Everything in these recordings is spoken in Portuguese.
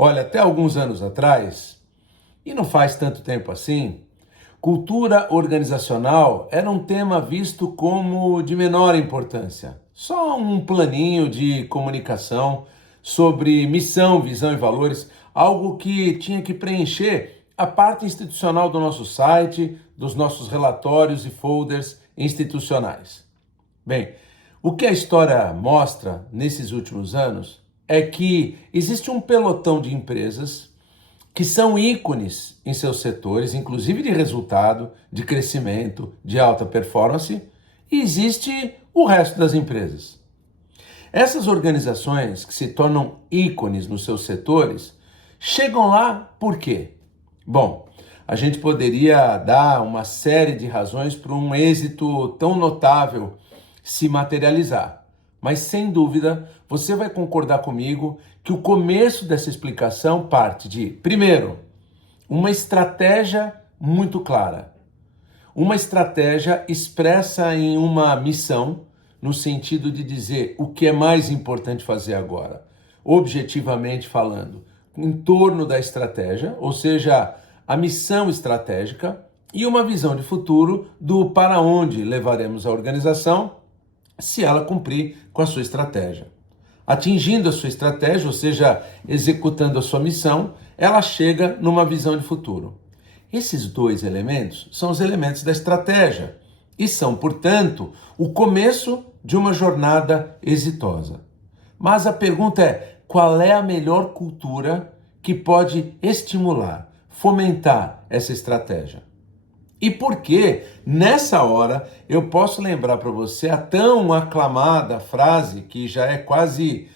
Olha, até alguns anos atrás, e não faz tanto tempo assim, cultura organizacional era um tema visto como de menor importância. Só um planinho de comunicação sobre missão, visão e valores, algo que tinha que preencher a parte institucional do nosso site, dos nossos relatórios e folders institucionais. Bem, o que a história mostra nesses últimos anos é que existe um pelotão de empresas que são ícones em seus setores, inclusive de resultado, de crescimento, de alta performance, e existe o resto das empresas. Essas organizações que se tornam ícones nos seus setores chegam lá por quê? Bom, a gente poderia dar uma série de razões para um êxito tão notável se materializar. Mas sem dúvida, você vai concordar comigo que o começo dessa explicação parte de, primeiro, uma estratégia muito clara. Uma estratégia expressa em uma missão, no sentido de dizer o que é mais importante fazer agora, objetivamente falando, em torno da estratégia, ou seja, a missão estratégica, e uma visão de futuro do para onde levaremos a organização se ela cumprir com a sua estratégia. Atingindo a sua estratégia, ou seja, executando a sua missão, ela chega numa visão de futuro. Esses dois elementos são os elementos da estratégia e são, portanto, o começo de uma jornada exitosa. Mas a pergunta é: qual é a melhor cultura que pode estimular, fomentar essa estratégia? E por que, nessa hora, eu posso lembrar para você a tão aclamada frase, que já é quase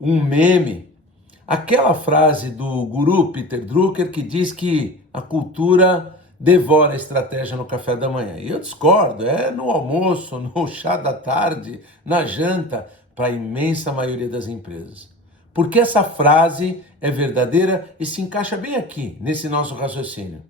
um meme, aquela frase do guru Peter Drucker que diz que a cultura devora a estratégia no café da manhã. E eu discordo, é no almoço, no chá da tarde, na janta, para a imensa maioria das empresas. Porque essa frase é verdadeira e se encaixa bem aqui, nesse nosso raciocínio.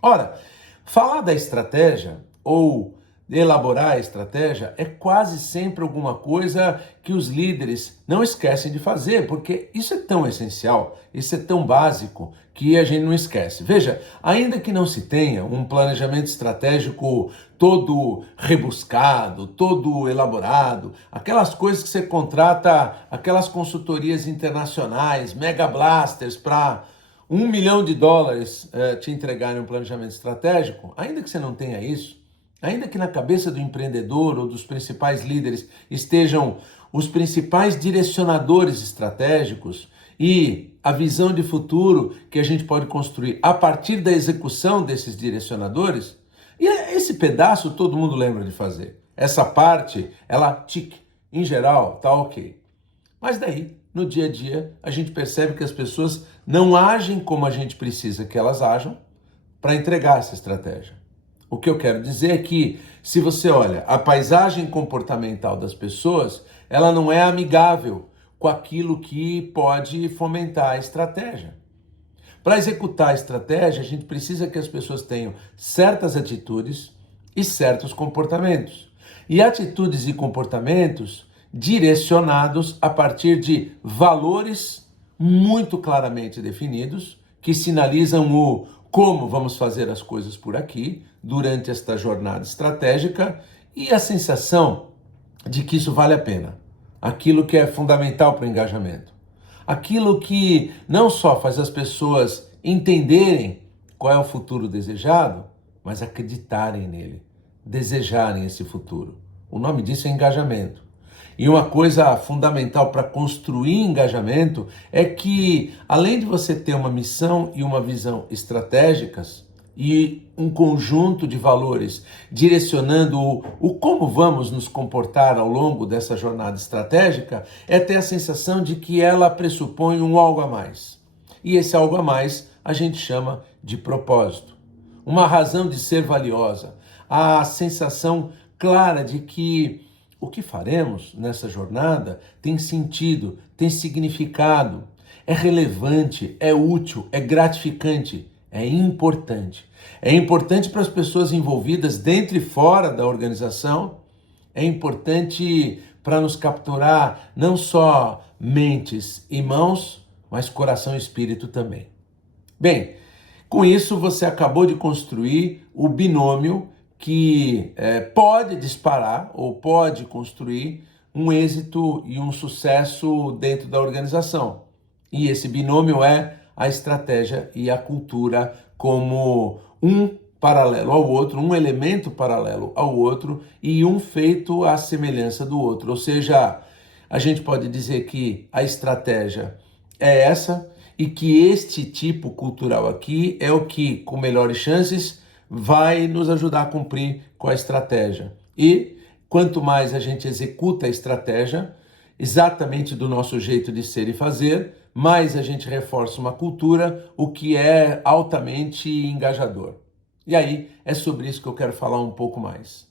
Ora, falar da estratégia ou elaborar a estratégia é quase sempre alguma coisa que os líderes não esquecem de fazer, porque isso é tão essencial, isso é tão básico que a gente não esquece. Veja, ainda que não se tenha um planejamento estratégico todo rebuscado, todo elaborado, aquelas coisas que você contrata, aquelas consultorias internacionais, mega blasters para $1 milhão te entregarem um planejamento estratégico, ainda que você não tenha isso, ainda que na cabeça do empreendedor ou dos principais líderes estejam os principais direcionadores estratégicos e a visão de futuro que a gente pode construir a partir da execução desses direcionadores, e esse pedaço todo mundo lembra de fazer. Essa parte, ela tic, em geral, tá ok. Mas daí, no dia a dia, a gente percebe que as pessoas não agem como a gente precisa que elas ajam para entregar essa estratégia. O que eu quero dizer é que, se você olha a paisagem comportamental das pessoas, ela não é amigável com aquilo que pode fomentar a estratégia. Para executar a estratégia, a gente precisa que as pessoas tenham certas atitudes e certos comportamentos. E atitudes e comportamentos direcionados a partir de valores muito claramente definidos, que sinalizam o como vamos fazer as coisas por aqui, durante esta jornada estratégica, e a sensação de que isso vale a pena. Aquilo que é fundamental para o engajamento. Aquilo que não só faz as pessoas entenderem qual é o futuro desejado, mas acreditarem nele, desejarem esse futuro. O nome disso é engajamento. E uma coisa fundamental para construir engajamento é que, além de você ter uma missão e uma visão estratégicas e um conjunto de valores direcionando o como vamos nos comportar ao longo dessa jornada estratégica, é ter a sensação de que ela pressupõe um algo a mais. E esse algo a mais a gente chama de propósito. Uma razão de ser valiosa, a sensação clara de que o que faremos nessa jornada tem sentido, tem significado, é relevante, é útil, é gratificante, é importante. É importante para as pessoas envolvidas dentro e fora da organização, é importante para nos capturar não só mentes e mãos, mas coração e espírito também. Bem, com isso você acabou de construir o binômio que pode disparar ou pode construir um êxito e um sucesso dentro da organização. E esse binômio é a estratégia e a cultura como um paralelo ao outro, um elemento paralelo ao outro e um feito à semelhança do outro. Ou seja, a gente pode dizer que a estratégia é essa e que este tipo cultural aqui é o que, com melhores chances, vai nos ajudar a cumprir com a estratégia. E quanto mais a gente executa a estratégia, exatamente do nosso jeito de ser e fazer, mais a gente reforça uma cultura, o que é altamente engajador. E aí, é sobre isso que eu quero falar um pouco mais.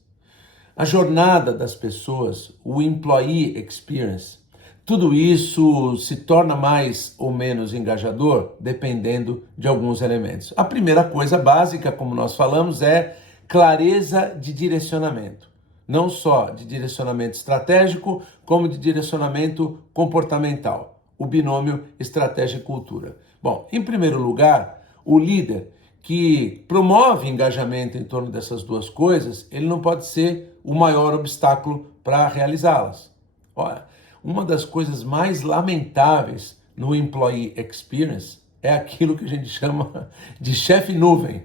A jornada das pessoas, o employee experience, tudo isso se torna mais ou menos engajador dependendo de alguns elementos. A primeira coisa básica, como nós falamos, é clareza de direcionamento. Não só de direcionamento estratégico, como de direcionamento comportamental. O binômio estratégia e cultura. Bom, em primeiro lugar, o líder que promove engajamento em torno dessas duas coisas, ele não pode ser o maior obstáculo para realizá-las. Olha, uma das coisas mais lamentáveis no employee experience é aquilo que a gente chama de chefe nuvem.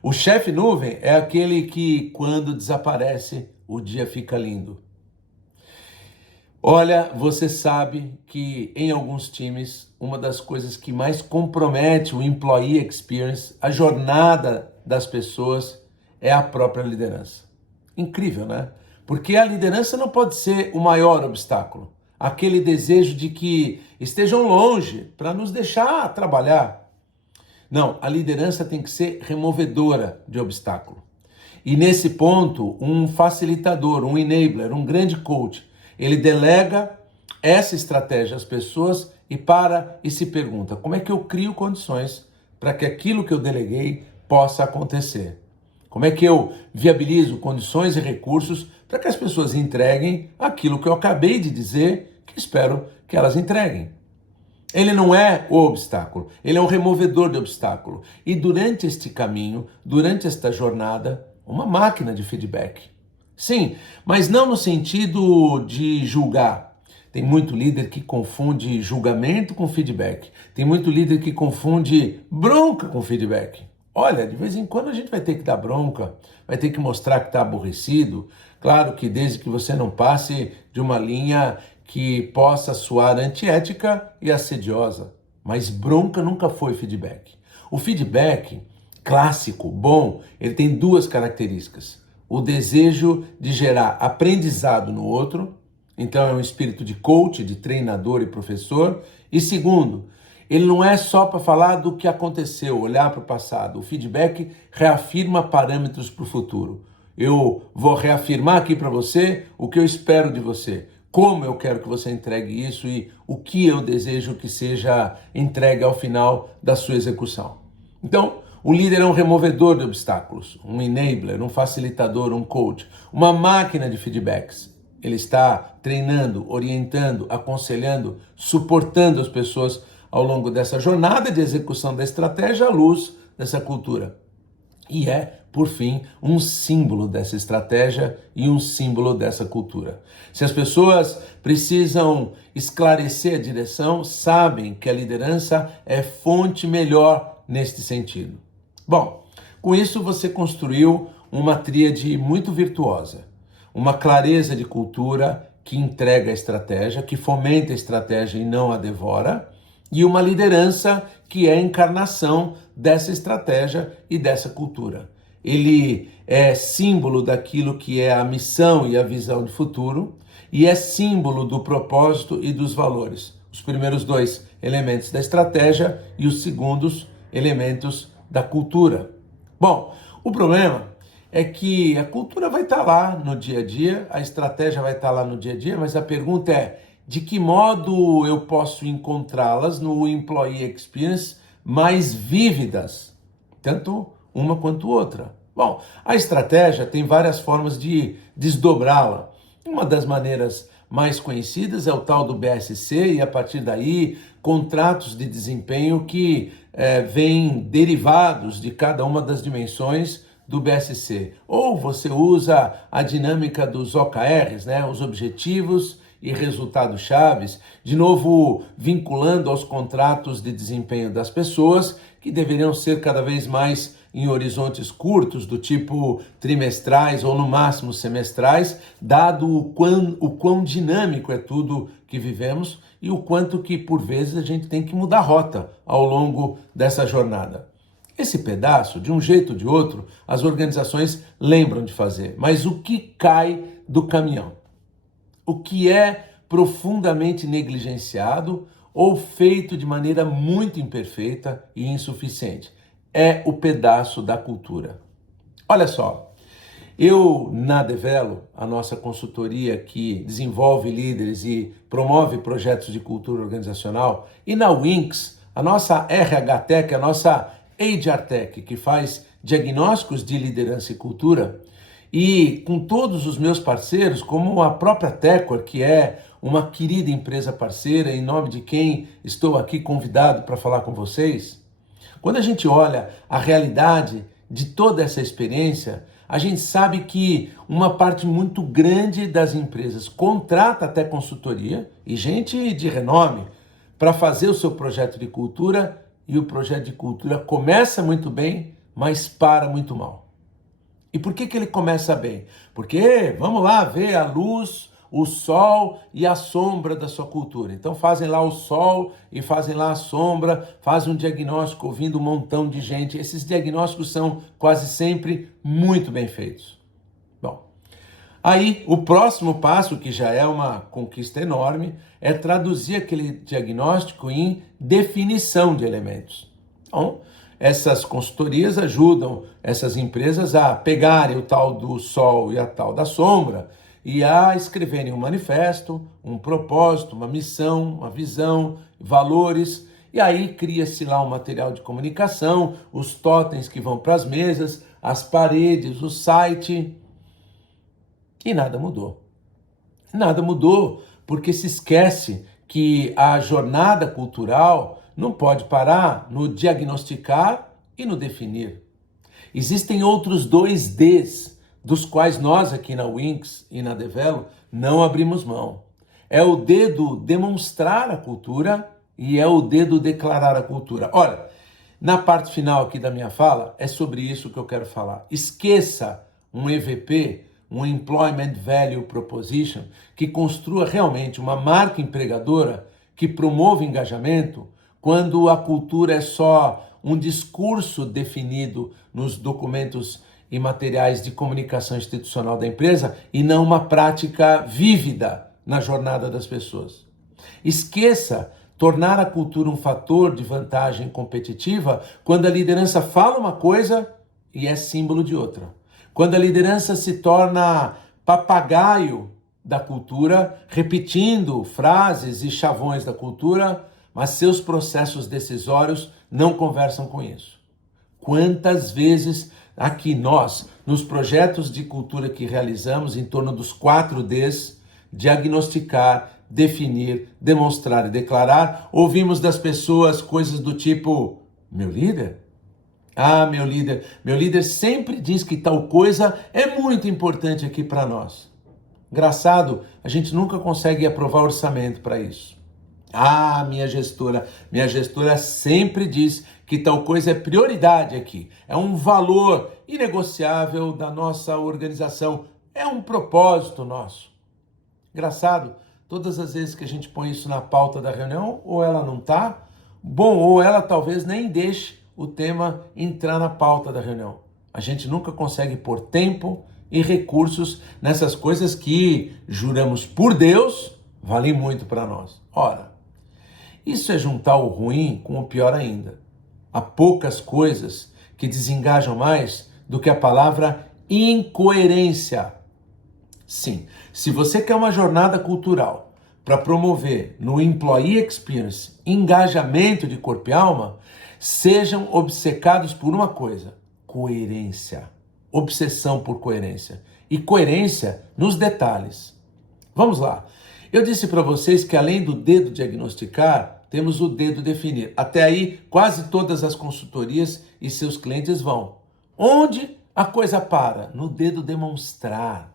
O chefe nuvem é aquele que, quando desaparece, o dia fica lindo. Olha, você sabe que em alguns times, uma das coisas que mais compromete o employee experience, a jornada das pessoas, é a própria liderança. Incrível, né? Porque a liderança não pode ser o maior obstáculo. Aquele desejo de que estejam longe para nos deixar trabalhar. Não, a liderança tem que ser removedora de obstáculo. E nesse ponto, um facilitador, um enabler, um grande coach, ele delega essa estratégia às pessoas e se pergunta, como é que eu crio condições para que aquilo que eu deleguei possa acontecer? Como é que eu viabilizo condições e recursos para que as pessoas entreguem aquilo que eu acabei de dizer que espero que elas entreguem? Ele não é o obstáculo, ele é o removedor de obstáculo. E durante este caminho, durante esta jornada, uma máquina de feedback. Sim, mas não no sentido de julgar. Tem muito líder que confunde julgamento com feedback. Tem muito líder que confunde bronca com feedback. Olha, de vez em quando a gente vai ter que dar bronca, vai ter que mostrar que está aborrecido. Claro que desde que você não passe de uma linha que possa soar antiética e assediosa. Mas bronca nunca foi feedback. O feedback clássico, bom, ele tem duas características. O desejo de gerar aprendizado no outro, então é um espírito de coach, de treinador e professor. E segundo, ele não é só para falar do que aconteceu, olhar para o passado. O feedback reafirma parâmetros para o futuro. Eu vou reafirmar aqui para você o que eu espero de você, como eu quero que você entregue isso e o que eu desejo que seja entregue ao final da sua execução. Então, o líder é um removedor de obstáculos, um enabler, um facilitador, um coach, uma máquina de feedbacks. Ele está treinando, orientando, aconselhando, suportando as pessoas ao longo dessa jornada de execução da estratégia à luz dessa cultura. E é, por fim, um símbolo dessa estratégia e um símbolo dessa cultura. Se as pessoas precisam esclarecer a direção, sabem que a liderança é fonte melhor neste sentido. Bom, com isso você construiu uma tríade muito virtuosa. Uma clareza de cultura que entrega a estratégia, que fomenta a estratégia e não a devora, e uma liderança que é a encarnação dessa estratégia e dessa cultura. Ele é símbolo daquilo que é a missão e a visão de futuro, e é símbolo do propósito e dos valores. Os primeiros dois elementos da estratégia e os segundos elementos da cultura. Bom, o problema é que a cultura vai estar lá no dia a dia, a estratégia vai estar lá no dia a dia, mas a pergunta é, de que modo eu posso encontrá-las no Employee Experience mais vívidas, tanto uma quanto outra? Bom, a estratégia tem várias formas de desdobrá-la. Uma das maneiras mais conhecidas é o tal do BSC e a partir daí contratos de desempenho que vêm derivados de cada uma das dimensões do BSC. Ou você usa a dinâmica dos OKRs, né? Os objetivos e resultados chaves, de novo vinculando aos contratos de desempenho das pessoas, que deveriam ser cada vez mais em horizontes curtos, do tipo trimestrais ou no máximo semestrais, dado o quão dinâmico é tudo que vivemos e o quanto que por vezes a gente tem que mudar rota ao longo dessa jornada. Esse pedaço, de um jeito ou de outro, as organizações lembram de fazer, mas o que cai do caminhão? O que é profundamente negligenciado ou feito de maneira muito imperfeita e insuficiente? É o pedaço da cultura. Olha só, eu na Develo, a nossa consultoria que desenvolve líderes e promove projetos de cultura organizacional, e na Winx, a nossa RH Tech, a nossa HR Tech, que faz diagnósticos de liderança e cultura, e com todos os meus parceiros, como a própria Tecor, que é uma querida empresa parceira, em nome de quem estou aqui convidado para falar com vocês, quando a gente olha a realidade de toda essa experiência, a gente sabe que uma parte muito grande das empresas contrata até consultoria e gente de renome para fazer o seu projeto de cultura, e o projeto de cultura começa muito bem, mas para muito mal. E por que ele começa bem? Porque, vamos lá, ver a luz, o sol e a sombra da sua cultura. Então fazem lá o sol e fazem lá a sombra, fazem um diagnóstico ouvindo um montão de gente. Esses diagnósticos são quase sempre muito bem feitos. Bom, aí o próximo passo, que já é uma conquista enorme, é traduzir aquele diagnóstico em definição de elementos. Então, essas consultorias ajudam essas empresas a pegarem o tal do sol e a tal da sombra e a escreverem um manifesto, um propósito, uma missão, uma visão, valores, e aí cria-se lá um material de comunicação, os totens que vão para as mesas, as paredes, o site, e nada mudou. Nada mudou porque se esquece que a jornada cultural não pode parar no diagnosticar e no definir. Existem outros 2 Ds, dos quais nós aqui na Winx e na Develo não abrimos mão. É o D do demonstrar a cultura e é o D do declarar a cultura. Olha, na parte final aqui da minha fala, é sobre isso que eu quero falar. Esqueça um EVP, um Employment Value Proposition, que construa realmente uma marca empregadora que promova engajamento, quando a cultura é só um discurso definido nos documentos e materiais de comunicação institucional da empresa e não uma prática vívida na jornada das pessoas. Esqueça tornar a cultura um fator de vantagem competitiva quando a liderança fala uma coisa e é símbolo de outra. Quando a liderança se torna papagaio da cultura, repetindo frases e chavões da cultura, mas seus processos decisórios não conversam com isso. Quantas vezes aqui nós, nos projetos de cultura que realizamos em torno dos 4 Ds, diagnosticar, definir, demonstrar e declarar, ouvimos das pessoas coisas do tipo: meu líder? Ah, meu líder sempre diz que tal coisa é muito importante aqui para nós. Engraçado, a gente nunca consegue aprovar orçamento para isso. Ah, minha gestora sempre diz que tal coisa é prioridade aqui, é um valor inegociável da nossa organização, é um propósito nosso. Engraçado, todas as vezes que a gente põe isso na pauta da reunião, ou ela não está, bom, ou ela talvez nem deixe o tema entrar na pauta da reunião. A gente nunca consegue pôr tempo e recursos nessas coisas que, juramos por Deus, valem muito para nós. Ora, isso é juntar o ruim com o pior ainda. Há poucas coisas que desengajam mais do que a palavra incoerência. Sim, se você quer uma jornada cultural para promover no Employee Experience engajamento de corpo e alma, sejam obcecados por uma coisa: coerência. Obsessão por coerência. E coerência nos detalhes. Vamos lá. Eu disse para vocês que além do dedo diagnosticar, temos o dedo definir. Até aí, quase todas as consultorias e seus clientes vão. Onde a coisa para? No dedo demonstrar.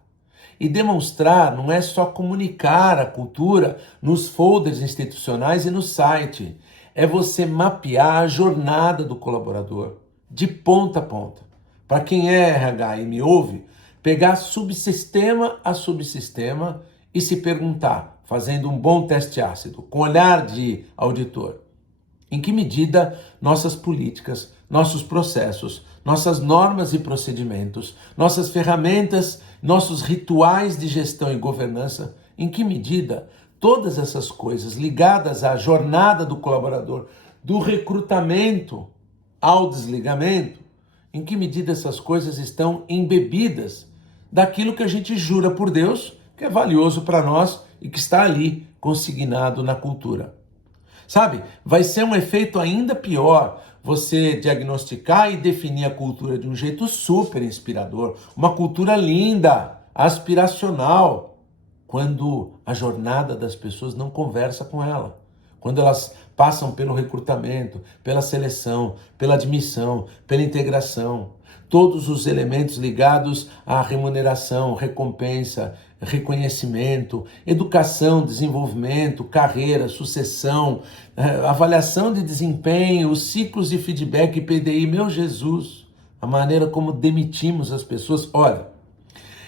E demonstrar não é só comunicar a cultura nos folders institucionais e no site. É você mapear a jornada do colaborador, de ponta a ponta. Para quem é RH e me ouve, pegar subsistema a subsistema e se perguntar, fazendo um bom teste ácido, com olhar de auditor, em que medida nossas políticas, nossos processos, nossas normas e procedimentos, nossas ferramentas, nossos rituais de gestão e governança, em que medida todas essas coisas ligadas à jornada do colaborador, do recrutamento ao desligamento, em que medida essas coisas estão embebidas daquilo que a gente jura por Deus, que é valioso para nós e que está ali consignado na cultura. Sabe, vai ser um efeito ainda pior você diagnosticar e definir a cultura de um jeito super inspirador, uma cultura linda, aspiracional, quando a jornada das pessoas não conversa com ela, quando elas passam pelo recrutamento, pela seleção, pela admissão, pela integração, todos os elementos ligados à remuneração, recompensa, reconhecimento, educação, desenvolvimento, carreira, sucessão, avaliação de desempenho, os ciclos de feedback e PDI, meu Jesus, a maneira como demitimos as pessoas. Olha,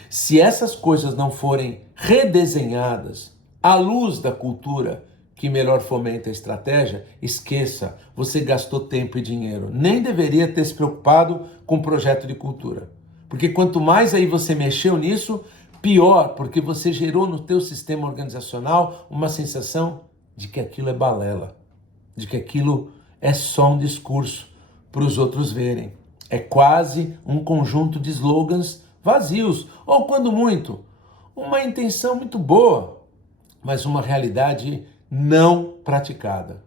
se essas coisas não forem redesenhadas à luz da cultura que melhor fomenta a estratégia, esqueça, você gastou tempo e dinheiro. Nem deveria ter se preocupado com o projeto de cultura. Porque quanto mais aí você mexeu nisso, pior, porque você gerou no teu sistema organizacional uma sensação de que aquilo é balela, de que aquilo é só um discurso para os outros verem. É quase um conjunto de slogans vazios, ou quando muito, uma intenção muito boa, mas uma realidade não praticada.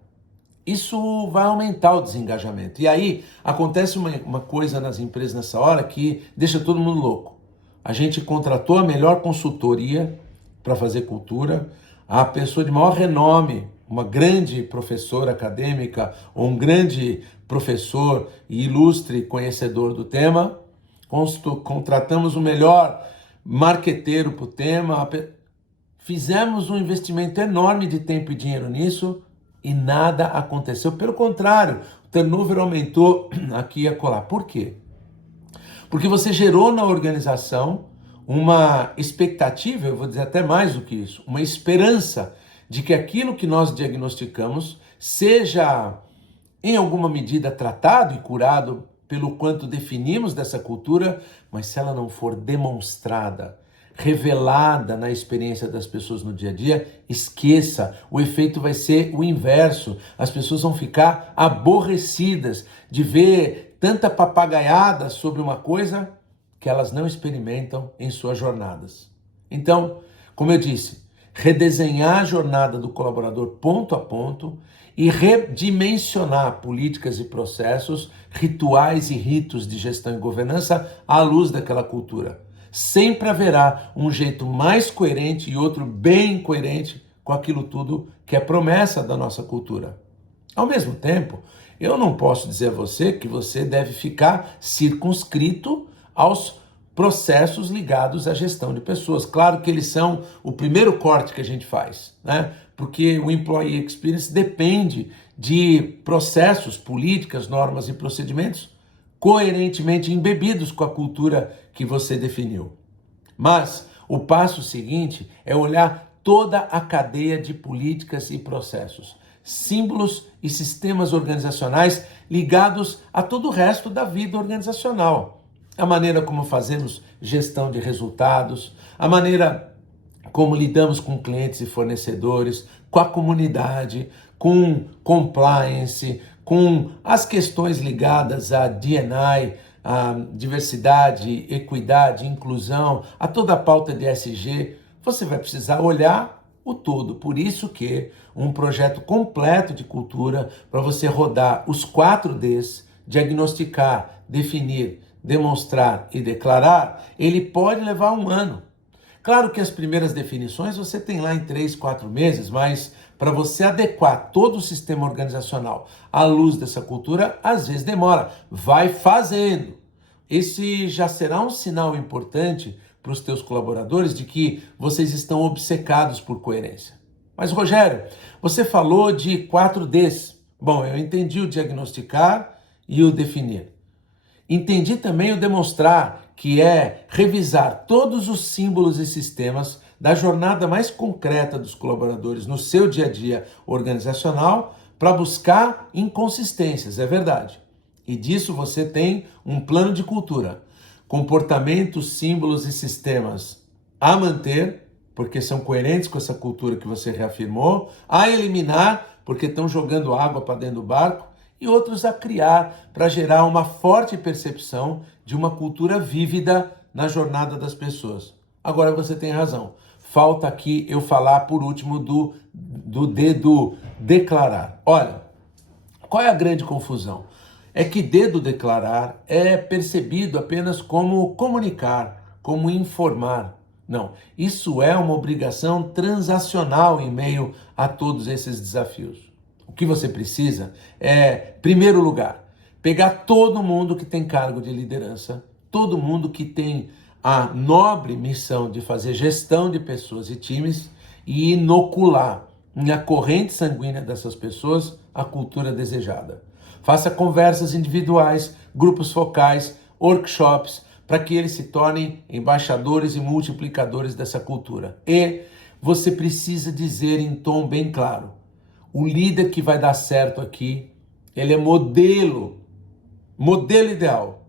Isso vai aumentar o desengajamento. E aí acontece uma coisa nas empresas nessa hora que deixa todo mundo louco. A gente contratou a melhor consultoria para fazer cultura, a pessoa de maior renome, uma grande professora acadêmica ou um grande professor e ilustre conhecedor do tema, contratamos o melhor marqueteiro para o tema, fizemos um investimento enorme de tempo e dinheiro nisso e nada aconteceu. Pelo contrário, o turnover aumentou aqui e acolá. Por quê? Porque você gerou na organização uma expectativa, eu vou dizer até mais do que isso, uma esperança de que aquilo que nós diagnosticamos seja em alguma medida tratado e curado pelo quanto definimos dessa cultura, mas se ela não for demonstrada, revelada na experiência das pessoas no dia a dia, esqueça, o efeito vai ser o inverso. As pessoas vão ficar aborrecidas de ver tanta papagaiada sobre uma coisa que elas não experimentam em suas jornadas. Então, como eu disse, redesenhar a jornada do colaborador ponto a ponto e redimensionar políticas e processos, rituais e ritos de gestão e governança à luz daquela cultura. Sempre haverá um jeito mais coerente e outro bem coerente com aquilo tudo que é promessa da nossa cultura. Ao mesmo tempo, eu não posso dizer a você que você deve ficar circunscrito aos processos ligados à gestão de pessoas. Claro que eles são o primeiro corte que a gente faz, né? Porque o Employee Experience depende de processos, políticas, normas e procedimentos coerentemente embebidos com a cultura que você definiu. Mas o passo seguinte é olhar toda a cadeia de políticas e processos, símbolos e sistemas organizacionais ligados a todo o resto da vida organizacional. A maneira como fazemos gestão de resultados, a maneira como lidamos com clientes e fornecedores, com a comunidade, com compliance, com as questões ligadas a D&I, a diversidade, equidade, inclusão, a toda a pauta de ESG, você vai precisar olhar o todo. Por isso que um projeto completo de cultura para você rodar os 4Ds, diagnosticar, definir, demonstrar e declarar, ele pode levar um ano. Claro que as primeiras definições você tem lá em 3, 4 meses, mas para você adequar todo o sistema organizacional à luz dessa cultura, às vezes demora. Vai fazendo. Esse já será um sinal importante para os teus colaboradores de que vocês estão obcecados por coerência. Mas, Rogério, você falou de 4Ds. Bom, eu entendi o diagnosticar e o definir. Entendi também o demonstrar, que é revisar todos os símbolos e sistemas da jornada mais concreta dos colaboradores no seu dia a dia organizacional para buscar inconsistências, é verdade. E disso você tem um plano de cultura, comportamentos, símbolos e sistemas a manter, porque são coerentes com essa cultura que você reafirmou, a eliminar, porque estão jogando água para dentro do barco, e outros a criar para gerar uma forte percepção de uma cultura vívida na jornada das pessoas. Agora você tem razão. Falta aqui eu falar por último do dedo declarar. Olha, qual é a grande confusão? É que dedo declarar é percebido apenas como comunicar, como informar. Não, isso é uma obrigação transacional em meio a todos esses desafios. O que você precisa é, primeiro lugar, pegar todo mundo que tem cargo de liderança, todo mundo que tem a nobre missão de fazer gestão de pessoas e times e inocular na corrente sanguínea dessas pessoas a cultura desejada. Faça conversas individuais, grupos focais, workshops, para que eles se tornem embaixadores e multiplicadores dessa cultura. E você precisa dizer em tom bem claro, o líder que vai dar certo aqui, ele é modelo ideal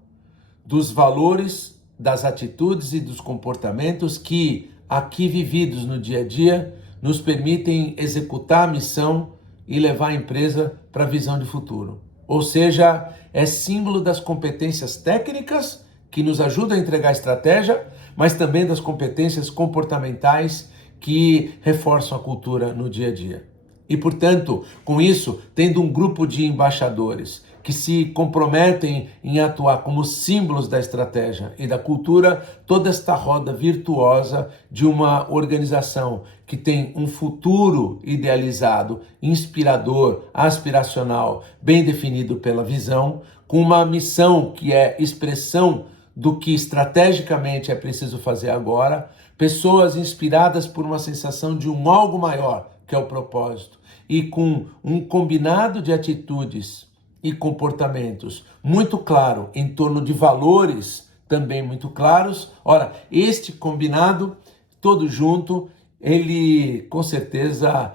dos valores, das atitudes e dos comportamentos que, aqui vividos no dia a dia, nos permitem executar a missão e levar a empresa para a visão de futuro. Ou seja, é símbolo das competências técnicas que nos ajudam a entregar a estratégia, mas também das competências comportamentais que reforçam a cultura no dia a dia. E, portanto, com isso, tendo um grupo de embaixadores que se comprometem em atuar como símbolos da estratégia e da cultura, toda esta roda virtuosa de uma organização que tem um futuro idealizado, inspirador, aspiracional, bem definido pela visão, com uma missão que é expressão do que estrategicamente é preciso fazer agora, pessoas inspiradas por uma sensação de um algo maior, que é o propósito, e com um combinado de atitudes e comportamentos muito claro em torno de valores também muito claros. Ora, este combinado, todo junto, ele com certeza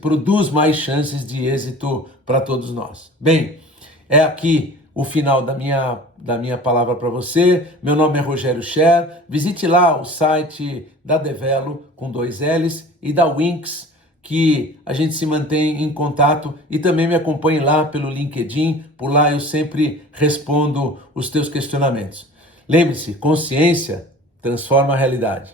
produz mais chances de êxito para todos nós. Bem, é aqui o final da minha palavra para você. Meu nome é Rogério Scher. Visite lá o site da Develo, com 2 L's, e da Winx, que a gente se mantém em contato, e também me acompanhe lá pelo LinkedIn. Por lá eu sempre respondo os teus questionamentos. Lembre-se, consciência transforma a realidade.